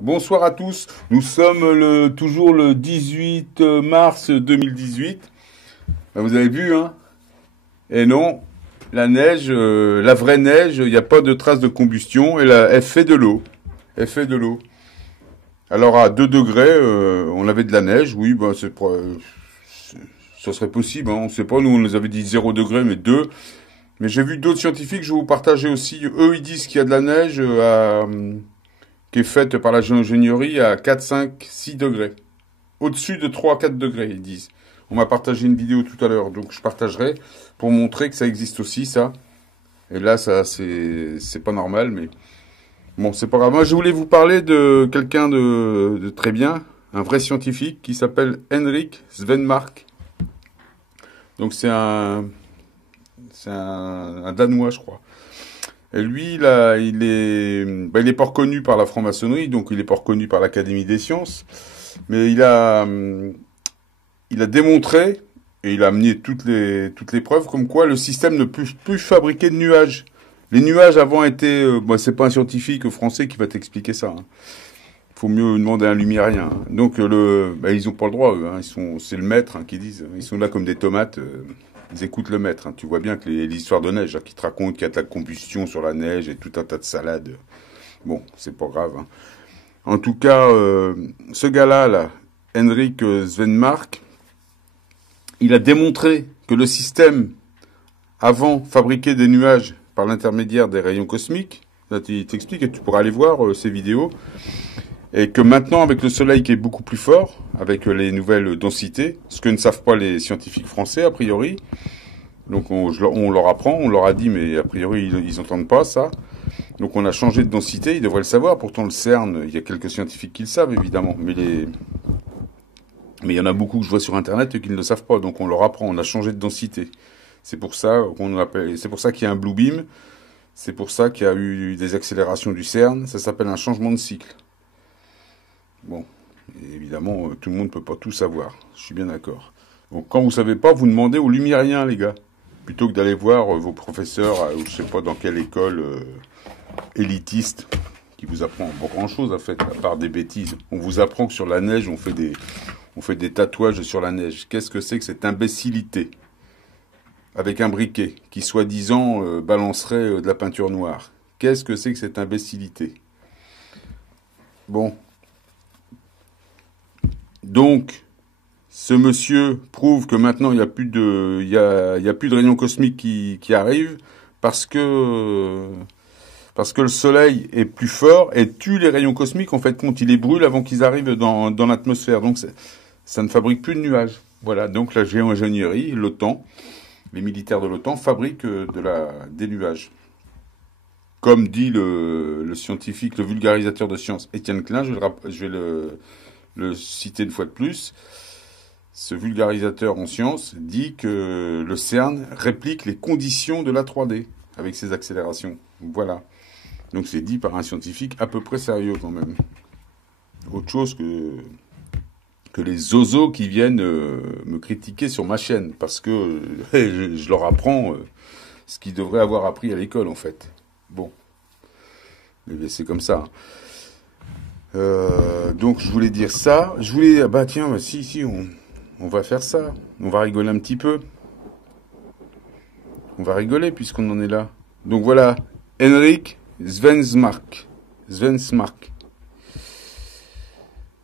Bonsoir à tous. Nous sommes toujours le 18 mars 2018. Vous avez vu, hein? Et non, la neige, la vraie neige, il n'y a pas de trace de combustion. Elle fait de l'eau. Elle fait de l'eau. Alors à 2 degrés, on avait de la neige. Oui, ben ça serait possible. Hein. On ne sait pas. Nous, on les avait dit 0 degré, mais 2. Mais j'ai vu d'autres scientifiques. Je vais vous partager aussi. Eux, ils disent qu'il y a de la neige qui est faite par la géo-ingénierie à 4, 5, 6 degrés. Au-dessus de 3 à 4 degrés, ils disent. On m'a partagé une vidéo tout à l'heure, donc je partagerai pour montrer que ça existe aussi, ça. Et là, ça, c'est pas normal, mais bon, c'est pas grave. Moi, je voulais vous parler de quelqu'un de très bien, un vrai scientifique qui s'appelle Henrik Svenmark. Donc c'est un Danois, je crois. Et lui, là, il est pas reconnu par la franc-maçonnerie, donc il est pas reconnu par l'Académie des sciences, mais il a démontré et il a amené toutes les preuves comme quoi le système ne peut plus fabriquer de nuages. Les nuages avant étaient, c'est pas un scientifique français qui va t'expliquer ça. Hein. Faut mieux demander à un lumérien. Hein. Donc ils ont pas le droit, eux. Hein. C'est le maître qui disent. Ils sont là comme des tomates. Ils écoutent le maître. Hein. Tu vois bien que les histoires de neige, qui te racontent qu'il y a de la combustion sur la neige et tout un tas de salades. Bon, c'est pas grave. Hein. En tout cas, ce gars-là, là, Henrik Svenmark, il a démontré que le système, avant, fabriquait des nuages par l'intermédiaire des rayons cosmiques. Là, il t'explique et tu pourras aller voir ces vidéos. Et que maintenant, avec le soleil qui est beaucoup plus fort, avec les nouvelles densités, ce que ne savent pas les scientifiques français, a priori, donc on leur apprend, on leur a dit, mais a priori, ils n'entendent pas ça. Donc on a changé de densité, ils devraient le savoir. Pourtant, le CERN, il y a quelques scientifiques qui le savent, évidemment. Mais il y en a beaucoup que je vois sur Internet qui ne le savent pas. Donc on leur apprend, on a changé de densité. C'est pour ça qu'il y a un blue beam. C'est pour ça qu'il y a eu des accélérations du CERN. Ça s'appelle un changement de cycle. Bon, et évidemment, tout le monde ne peut pas tout savoir. Je suis bien d'accord. Donc, quand vous ne savez pas, vous demandez aux lumériens, les gars. Plutôt que d'aller voir vos professeurs, je ne sais pas dans quelle école élitiste, qui vous apprend pas grand-chose, en fait, à part des bêtises. On vous apprend que sur la neige, on fait des tatouages sur la neige. Qu'est-ce que c'est que cette imbécilité? Avec un briquet, qui soi-disant balancerait de la peinture noire. Qu'est-ce que c'est que cette imbécilité? Bon. Donc, ce monsieur prouve que maintenant il y a plus de rayons cosmiques qui arrivent parce que le soleil est plus fort et tue les rayons cosmiques. En fait, il les brûle avant qu'ils arrivent dans l'atmosphère. Donc, ça ne fabrique plus de nuages. Voilà. Donc, la géo-ingénierie, l'OTAN, les militaires de l'OTAN fabriquent des nuages. Comme dit le scientifique, le vulgarisateur de sciences, Étienne Klein, je vais le citer une fois de plus. Ce vulgarisateur en sciences dit que le CERN réplique les conditions de la 3D avec ses accélérations. Voilà. Donc c'est dit par un scientifique à peu près sérieux quand même. Autre chose que les zozos qui viennent me critiquer sur ma chaîne parce que je leur apprends ce qu'ils devraient avoir appris à l'école en fait. Bon. Mais c'est comme ça. Donc je voulais dire ça. On va faire ça. On va rigoler un petit peu. On va rigoler puisqu'on en est là. Donc voilà, Henrik Svenmark.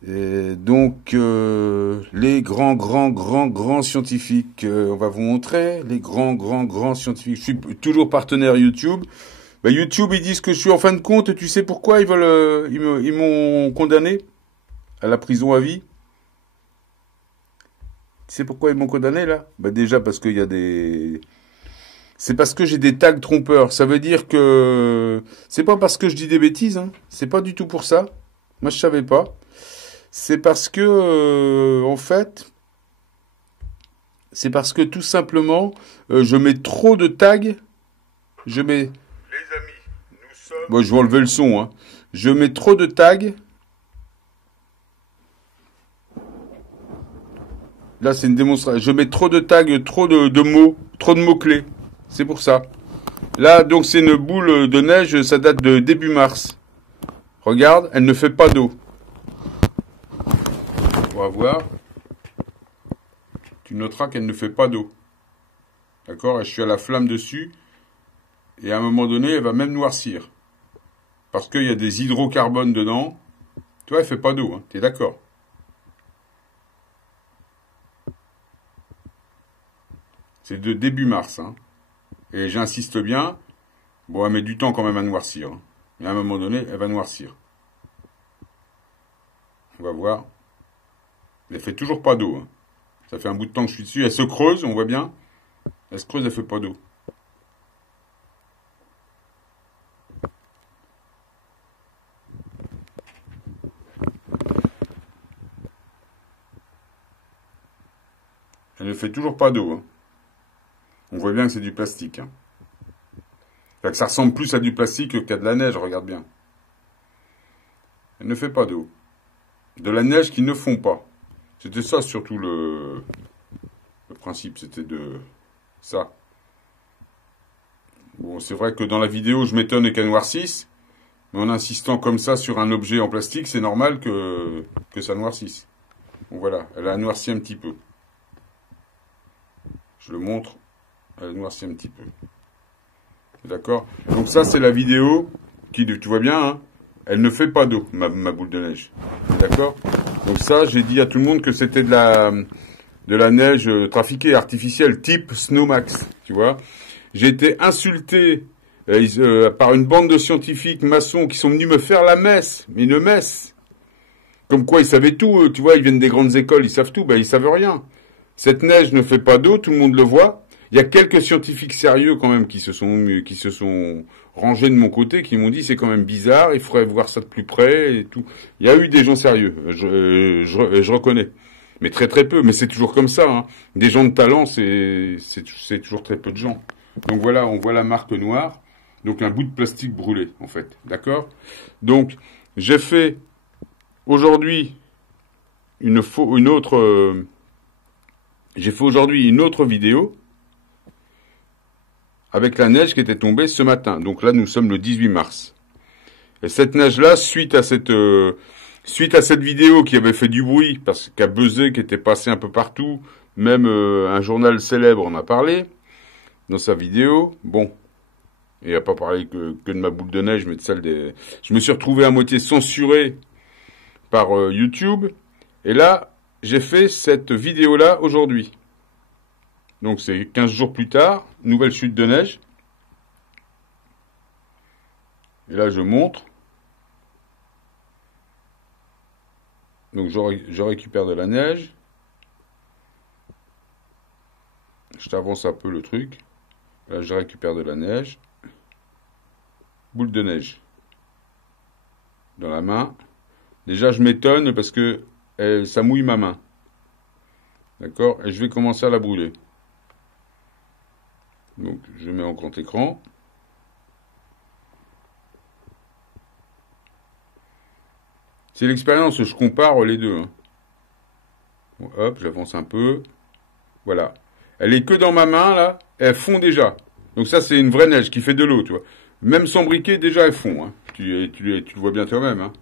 Et donc les grands scientifiques, on va vous montrer les grands scientifiques. Je suis toujours partenaire YouTube. YouTube, ils disent que je suis en fin de compte. Tu sais pourquoi ils m'ont condamné à la prison à vie? Tu sais pourquoi ils m'ont condamné là? Déjà parce qu'il y a c'est parce que j'ai des tags trompeurs. Ça veut dire que c'est pas parce que je dis des bêtises. Hein. C'est pas du tout pour ça. Moi, je savais pas. C'est parce que en fait, c'est parce que tout simplement, je mets trop de tags. Les amis, nous sommes... Bon, je vais enlever le son. Hein. Je mets trop de tags. Là, c'est une démonstration. Je mets trop de tags, trop de mots, trop de mots-clés. C'est pour ça. Là, donc, c'est une boule de neige. Ça date de début mars. Regarde, elle ne fait pas d'eau. On va voir. Tu noteras qu'elle ne fait pas d'eau. D'accord? Et je suis à la flamme dessus. Et à un moment donné, elle va même noircir. Parce qu'il y a des hydrocarbones dedans. Tu vois, elle fait pas d'eau. Hein. Tu es d'accord? C'est de début mars. Hein. Et j'insiste bien. Bon, elle met du temps quand même à noircir. Hein. Mais à un moment donné, elle va noircir. On va voir. Elle fait toujours pas d'eau. Hein. Ça fait un bout de temps que je suis dessus. Elle se creuse, on voit bien. Elle se creuse, elle fait pas d'eau. Elle ne fait toujours pas d'eau. Hein. On voit bien que c'est du plastique. Hein. Fait que ça ressemble plus à du plastique qu'à de la neige, regarde bien. Elle ne fait pas d'eau. De la neige qui ne fond pas. C'était ça surtout le principe, c'était de ça. Bon, c'est vrai que dans la vidéo, je m'étonne qu'elle noircisse, mais en insistant comme ça sur un objet en plastique, c'est normal que ça noircisse. Bon voilà, elle a noirci un petit peu. Je le montre, elle a noirci un petit peu. D'accord? Donc ça, c'est la vidéo qui, tu vois bien, hein, elle ne fait pas d'eau, ma boule de neige. D'accord? Donc ça, j'ai dit à tout le monde que c'était de la neige trafiquée, artificielle, type Snowmax, tu vois. J'ai été insulté par une bande de scientifiques maçons qui sont venus me faire la messe, mais une messe. Comme quoi ils savaient tout, tu vois, ils viennent des grandes écoles, ils savent tout, ben ils savent rien. Cette neige ne fait pas d'eau, tout le monde le voit. Il y a quelques scientifiques sérieux quand même qui se sont rangés de mon côté, qui m'ont dit c'est quand même bizarre, il faudrait voir ça de plus près et tout. Il y a eu des gens sérieux, je reconnais. Mais très très peu, mais c'est toujours comme ça. Hein. Des gens de talent, c'est toujours très peu de gens. Donc voilà, on voit la marque noire. Donc un bout de plastique brûlé, en fait. D'accord? Donc, j'ai fait aujourd'hui j'ai fait aujourd'hui une autre vidéo avec la neige qui était tombée ce matin. Donc là, nous sommes le 18 mars. Et cette neige-là, suite à cette vidéo qui avait fait du bruit, parce qu'à buzzé, qui était passé un peu partout, même un journal célèbre en a parlé, dans sa vidéo, bon, il n'a pas parlé que de ma boule de neige, mais de celle des... Je me suis retrouvé à moitié censuré par YouTube, et là, j'ai fait cette vidéo-là aujourd'hui. Donc c'est 15 jours plus tard, nouvelle chute de neige. Et là, je montre. Donc je récupère de la neige. Je t'avance un peu le truc. Là, je récupère de la neige. Boule de neige. Dans la main. Déjà, je m'étonne parce que ça mouille ma main. D'accord? Et je vais commencer à la brûler. Donc, je mets en grand écran. C'est l'expérience, je compare les deux. Hein. Bon, hop, j'avance un peu. Voilà. Elle est que dans ma main, là. Elle fond déjà. Donc ça, c'est une vraie neige qui fait de l'eau, tu vois. Même sans briquet, déjà, elle fond. Hein. Tu le vois bien toi-même. Hein.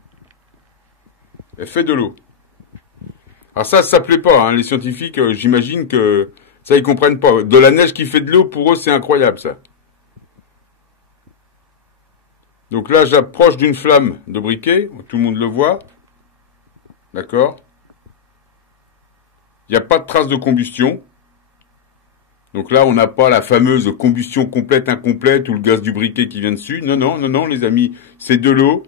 Elle fait de l'eau. Alors ça plaît pas. Hein. Les scientifiques, j'imagine que ça, ils comprennent pas. De la neige qui fait de l'eau, pour eux, c'est incroyable, ça. Donc là, j'approche d'une flamme de briquet. Tout le monde le voit. D'accord? Il n'y a pas de trace de combustion. Donc là, on n'a pas la fameuse combustion complète, incomplète, ou le gaz du briquet qui vient dessus. Non, non, non, non, les amis, c'est de l'eau.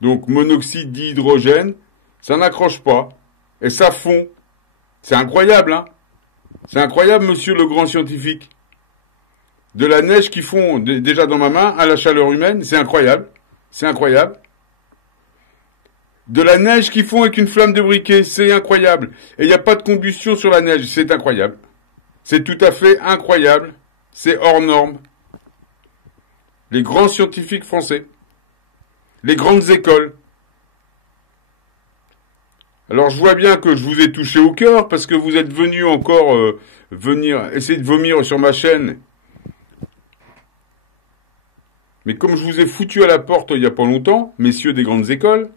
Donc monoxyde d'hydrogène, ça n'accroche pas. Et ça fond. C'est incroyable, hein? C'est incroyable, monsieur le grand scientifique. De la neige qui fond déjà dans ma main à la chaleur humaine, c'est incroyable. C'est incroyable. De la neige qui fond avec une flamme de briquet, c'est incroyable. Et il n'y a pas de combustion sur la neige, c'est incroyable. C'est tout à fait incroyable. C'est hors norme. Les grands scientifiques français. Les grandes écoles. Alors je vois bien que je vous ai touché au cœur parce que vous êtes venus encore venir essayer de vomir sur ma chaîne. Mais comme je vous ai foutu à la porte il n'y a pas longtemps, messieurs des grandes écoles,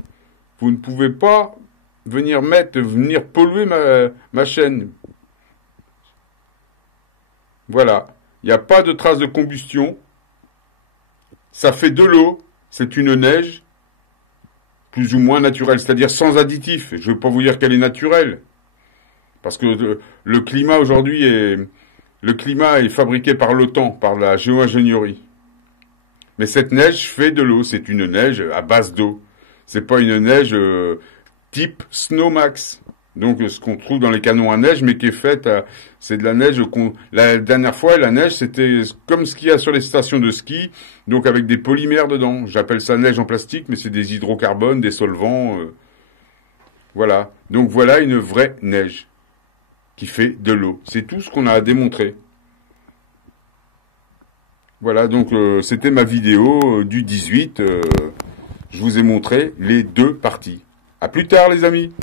vous ne pouvez pas venir polluer ma chaîne. Voilà. Il n'y a pas de trace de combustion. Ça fait de l'eau. C'est une neige plus ou moins naturelle, c'est-à-dire sans additifs. Je ne veux pas vous dire qu'elle est naturelle. Parce que le climat aujourd'hui est fabriqué par l'OTAN, par la géo-ingénierie. Mais cette neige fait de l'eau. C'est une neige à base d'eau. C'est pas une neige type Snowmax. Donc ce qu'on trouve dans les canons à neige, mais qui est faite, c'est de la neige la dernière fois, la neige c'était comme ce qu'il y a sur les stations de ski, donc avec des polymères dedans. J'appelle ça neige en plastique, mais c'est des hydrocarbones, des solvants, voilà. Donc voilà une vraie neige qui fait de l'eau. C'est tout ce qu'on a à démontrer. Voilà, donc c'était ma vidéo du 18. Je vous ai montré les deux parties. À plus tard les amis.